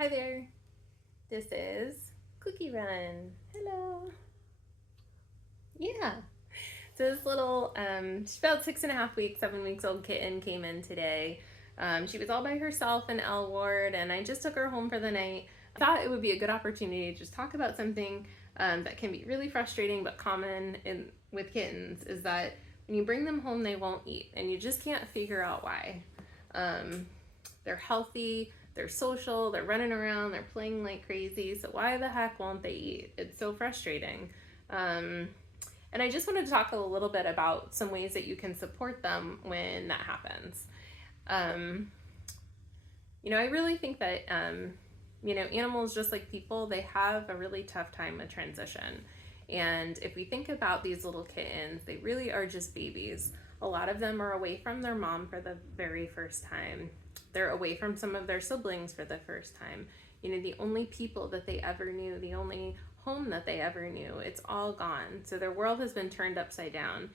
Hi there. This is Cookie Run. Hello. Yeah. So this little, she's about 6.5 weeks, 7 weeks old kitten came in today. She was all by herself in L Ward, and I just took her home for the night. I thought it would be a good opportunity to just talk about something that can be really frustrating but common with kittens, is that when you bring them home, they won't eat, and you just can't figure out why. They're healthy, they're social, they're running around, they're playing like crazy. So why the heck won't they eat? It's so frustrating. And I just wanted to talk a little bit about some ways that you can support them when that happens. I really think that, animals, just like people, they have a really tough time with transition. And if we think about these little kittens, they really are just babies. A lot of them are away from their mom for the very first time. They're away from some of their siblings for the first time. The only people that they ever knew, the only home that they ever knew, it's all gone. So their world has been turned upside down.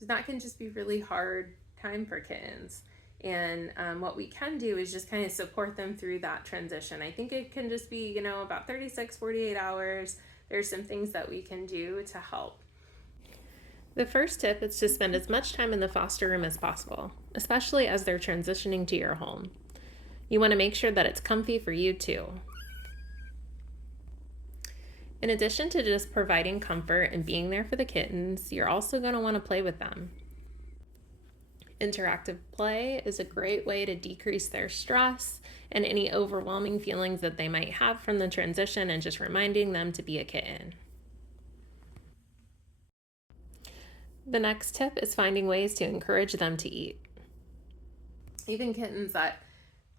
That can just be really hard time for kittens. And what we can do is just kind of support them through that transition. I think it can just be, about 36, 48 hours. There's some things that we can do to help. The first tip is to spend as much time in the foster room as possible, especially as they're transitioning to your home. You want to make sure that it's comfy for you too. In addition to just providing comfort and being there for the kittens, you're also going to want to play with them. Interactive play is a great way to decrease their stress and any overwhelming feelings that they might have from the transition, and just reminding them to be a kitten. The next tip is finding ways to encourage them to eat. Even kittens that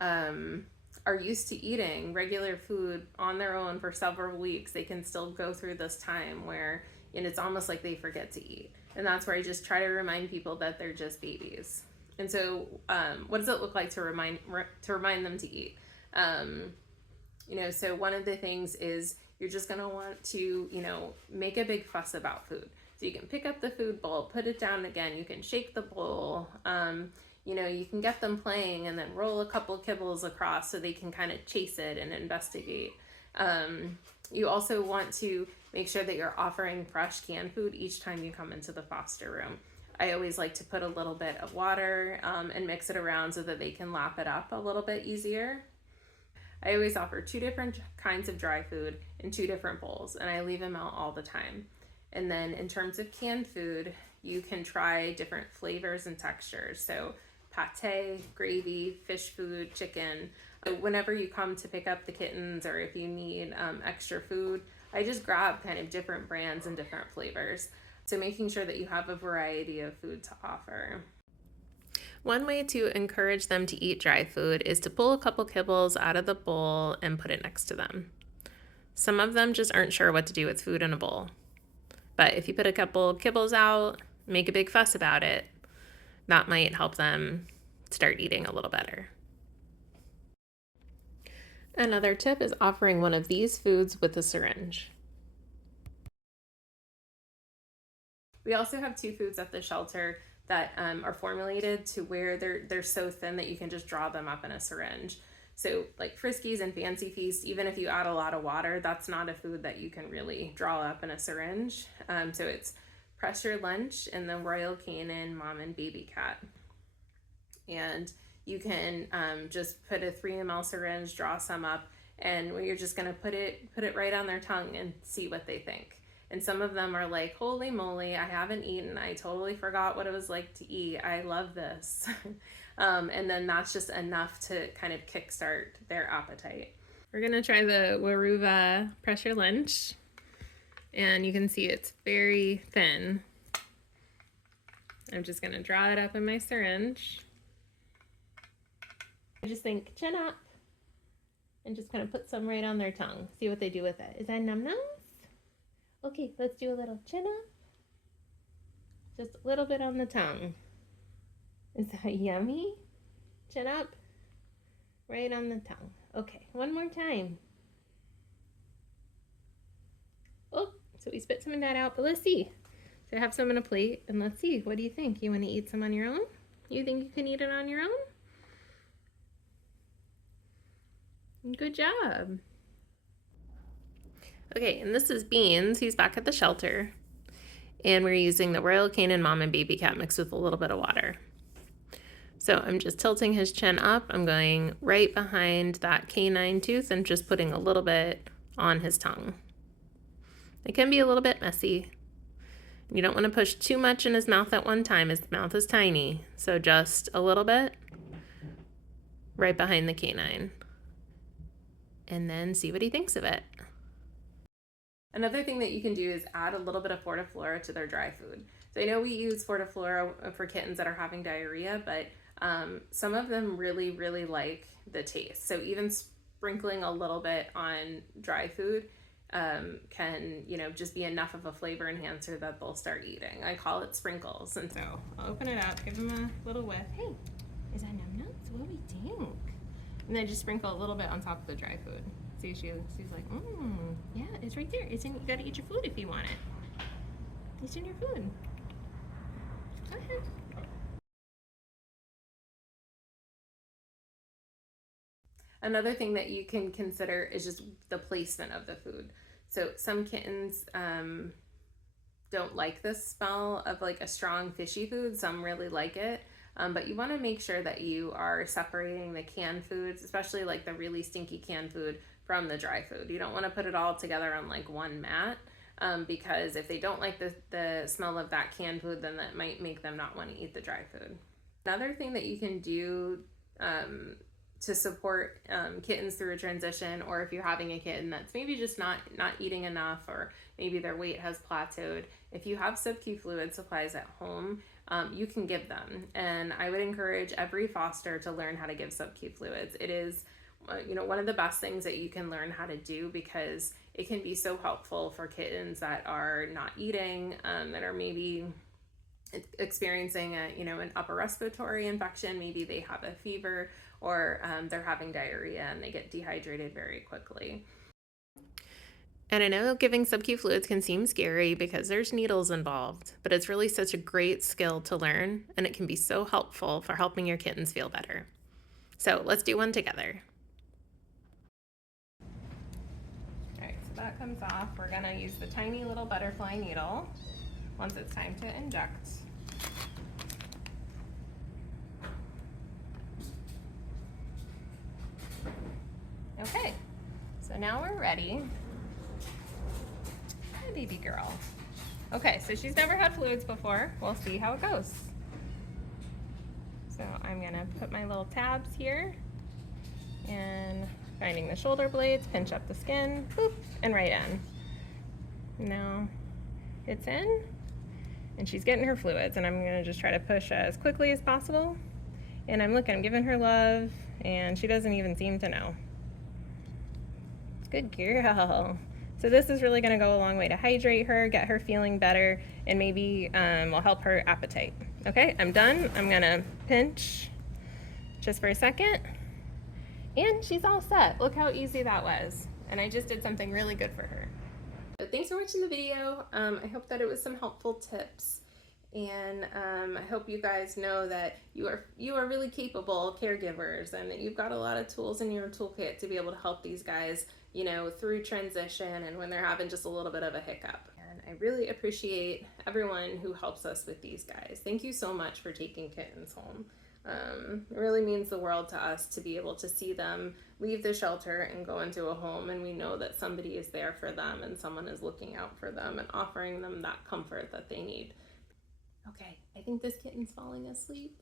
are used to eating regular food on their own for several weeks, they can still go through this time where it's almost like they forget to eat. And that's where I just try to remind people that they're just babies. And so what does it look like to remind them to eat? So one of the things is you're just going to want to, make a big fuss about food. So you can pick up the food bowl, put it down again. You can shake the bowl. You can get them playing and then roll a couple kibbles across so they can kind of chase it and investigate. You also want to make sure that you're offering fresh canned food each time you come into the foster room. I always like to put a little bit of water and mix it around so that they can lap it up a little bit easier. I always offer 2 different kinds of dry food in 2 different bowls, and I leave them out all the time. And then in terms of canned food, you can try different flavors and textures. So pate, gravy, fish food, chicken. Whenever you come to pick up the kittens, or if you need extra food, I just grab kind of different brands and different flavors. So making sure that you have a variety of food to offer. One way to encourage them to eat dry food is to pull a couple kibbles out of the bowl and put it next to them. Some of them just aren't sure what to do with food in a bowl. But if you put a couple kibbles out, make a big fuss about it, that might help them start eating a little better. Another tip is offering one of these foods with a syringe. We also have 2 foods at the shelter that are formulated to where they're so thin that you can just draw them up in a syringe. So like Friskies and Fancy Feast, even if you add a lot of water, that's not a food that you can really draw up in a syringe. So it's Press Your Lunch and the Royal Canin Mom and Baby Cat. And you can just put a 3 ml syringe, draw some up, and you're just gonna put it right on their tongue and see what they think. And some of them are like, holy moly, I haven't eaten. I totally forgot what it was like to eat. I love this. And then that's just enough to kind of kickstart their appetite. We're gonna try the Waruva Press Your Lunch. And you can see it's very thin. I'm just gonna draw it up in my syringe. I just think chin up and just kind of put some right on their tongue. See what they do with it. Is that num nums? Okay, let's do a little chin up. Just a little bit on the tongue. Is that yummy? Chin up, right on the tongue. Okay, one more time. Oh, so we spit some of that out, but let's see. So I have some on a plate, and let's see. What do you think? You want to eat some on your own? You think you can eat it on your own? Good job. Okay, and this is Beans. He's back at the shelter. And we're using the Royal Canin Mom and Baby Cat mixed with a little bit of water. So I'm just tilting his chin up. I'm going right behind that canine tooth and just putting a little bit on his tongue. It can be a little bit messy. You don't want to push too much in his mouth at one time. His mouth is tiny, so just a little bit right behind the canine. And then see what he thinks of it. Another thing that you can do is add a little bit of Fortiflora to their dry food. So I know we use Fortiflora for kittens that are having diarrhea, but some of them really, really like the taste. So even sprinkling a little bit on dry food can, just be enough of a flavor enhancer that they'll start eating. I call it sprinkles. And so I'll open it up, give them a little whiff. Hey, is that num nuts? What do we think? And then just sprinkle a little bit on top of the dry food. See, she's like, yeah, it's right there. You gotta eat your food if you want it. It's in your food. Go ahead. Another thing that you can consider is just the placement of the food. So some kittens don't like the smell of like a strong fishy food. Some really like it. But you want to make sure that you are separating the canned foods, especially like the really stinky canned food, from the dry food. You don't want to put it all together on like one mat, because if they don't like the smell of that canned food, then that might make them not want to eat the dry food. Another thing that you can do to support kittens through a transition, or if you're having a kitten that's maybe just not eating enough, or maybe their weight has plateaued, if you have sub-Q fluid supplies at home, you can give them. And I would encourage every foster to learn how to give sub-Q fluids. It is one of the best things that you can learn how to do, because it can be so helpful for kittens that are not eating, that are maybe experiencing an upper respiratory infection. Maybe they have a fever, or they're having diarrhea and they get dehydrated very quickly. And I know giving sub-Q fluids can seem scary because there's needles involved, but it's really such a great skill to learn, and it can be so helpful for helping your kittens feel better. So let's do one together. All right, so that comes off. We're gonna use the tiny little butterfly needle once it's time to inject. Okay, so now we're ready. Hi, baby girl. Okay, so she's never had fluids before. We'll see how it goes. So I'm gonna put my little tabs here, and finding the shoulder blades, pinch up the skin, boop, and right in. Now it's in, and she's getting her fluids, and I'm gonna just try to push as quickly as possible. And I'm giving her love, and she doesn't even seem to know. Good girl. So this is really going to go a long way to hydrate her, get her feeling better, and maybe will help her appetite. Okay, I'm done. I'm going to pinch just for a second. And she's all set. Look how easy that was. And I just did something really good for her. So thanks for watching the video. I hope that it was some helpful tips. And I hope you guys know that you are really capable caregivers, and that you've got a lot of tools in your toolkit to be able to help these guys, through transition and when they're having just a little bit of a hiccup. And I really appreciate everyone who helps us with these guys. Thank you so much for taking kittens home. It really means the world to us to be able to see them leave the shelter and go into a home, and we know that somebody is there for them and someone is looking out for them and offering them that comfort that they need. Okay, I think this kitten's falling asleep.